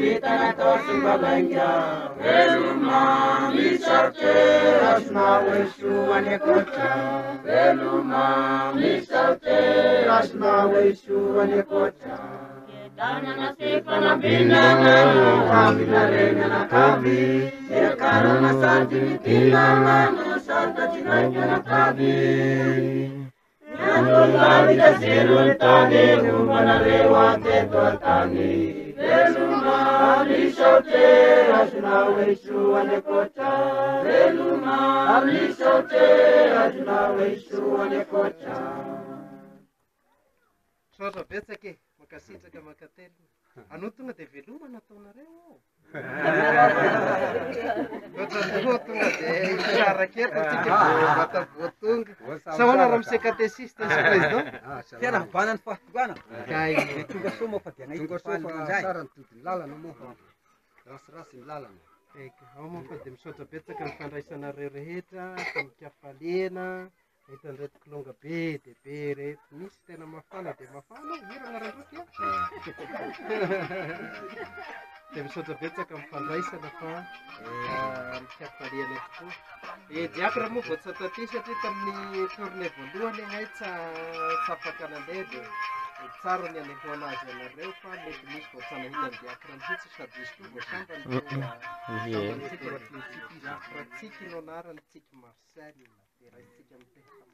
vita natao simbalainga veloma misaute rasona oiso any akoatra veloma misaute rasona oiso any akoatra tanana sefanambinana amina renana kami irakarana sady mitinana no santatinaikana kami Nantungavita sirutani umpanareo ateto atani veluma amlisaute rasuna weisu anekota veluma amlisaute rasuna weisu anekota Sotra betsaka makasitraka makatelo anao tonga dia veloma nataonareo ohatran'io tonga dia isaraketantsika bata voatonga sa hoana raha misy katesista sy président fiarahabanany fahatongana kay tonga soa moa fa dia tonga soa fa sara ny todiny lalana moa fa rasirasy ny lalana eka ao moa fa dia misaotra betsaka ny fandraisanareo rehetra tamikafalena hitan'ireto kilonga be dia be reto misy tena mafana dia mafana hirana randroky dia misaotra betsaka amin'ny fandraisana fa mikafaliana tokoa diakora moa vao tsy taty satria tamin'ny tournée voalohany agnay tsy afaka nandeha dia tsara ny anehoana azy anareo fa mety misy vao tsy nahita ny diakora mihitsy sady izy koa vao sambany sambantsika pratsiky no anarany tsiky Marcel dia raha isika mitehaka